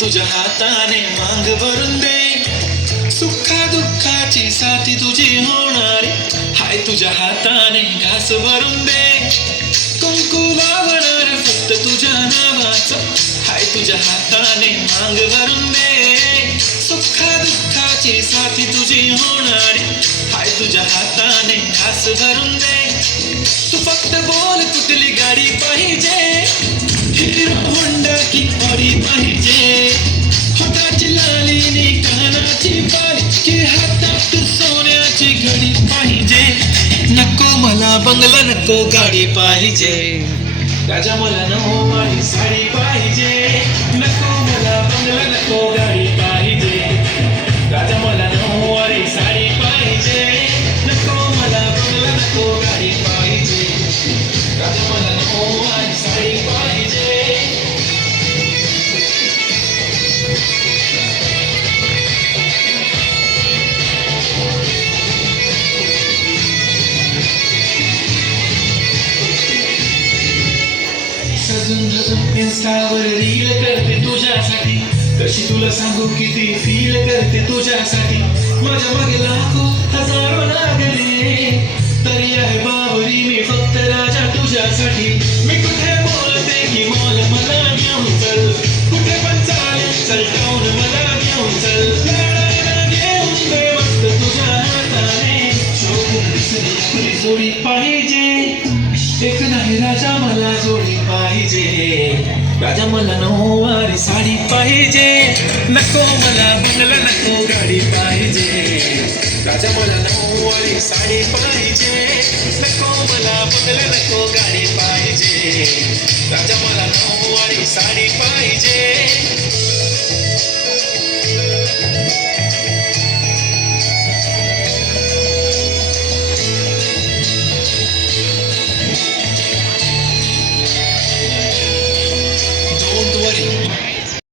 तुझ्या हाताने मांग भरून दे, सुखा दुःखाची साथी तुझी होणार. हाय तुझ्या हाताने घास भरून दे, कुंकू लावणार फक्त तुझ्या नावाचं. हाय तुझ्या हाताने मांग भरून दे, सुखा दुःखाची साथी तुझी होणार. हाय तुझ्या हाताने घास भरून दे. तू फक्त बोल कुठली गाडी पाहिजे, हिरो होंडा की ऑडी पाहिजे. हाताची लाली नी कानाची बाली, की हातात सोन्याची घडी पाहिजे. नको मला बंगला, नको गाडी पाहिजे. राजा मला नऊवारी साडी पाहिजे. नको मला बंगला, नको गाडी पाहिजे. राजा मला नऊवारी साडी पाहिजे. नको मला बंगला, नको गाडी पाहिजे. राजा मला नऊवारी साडी पाहिजे. सजून धजून इन्स्टावर रील करते तुझ्यासाठी, कशी तुला सांगू किती फील करते तुझ्यासाठी. माझ्या मागे लाखो हजारो लागले, तरी आहे बावरी मी फक्त राजा तुझ्यासाठी. मी कुठे बोलते की मॉल मला घेऊन चल, कुठे पण चालेल चल टाऊन मला घेऊन चल. लढायला घेऊन दे मस्त तुझ्या हाताने, शोधून दिसली आपली जोडी पाहिजे. एक नाही राजा मला जोडी पाहिजे. राजा मला नऊवारी साडी पाहिजे. नको मला बंगला, नको गाडी पाहिजे. राजा मला नऊवारी साडी पाहिजे. नको मला बंगला,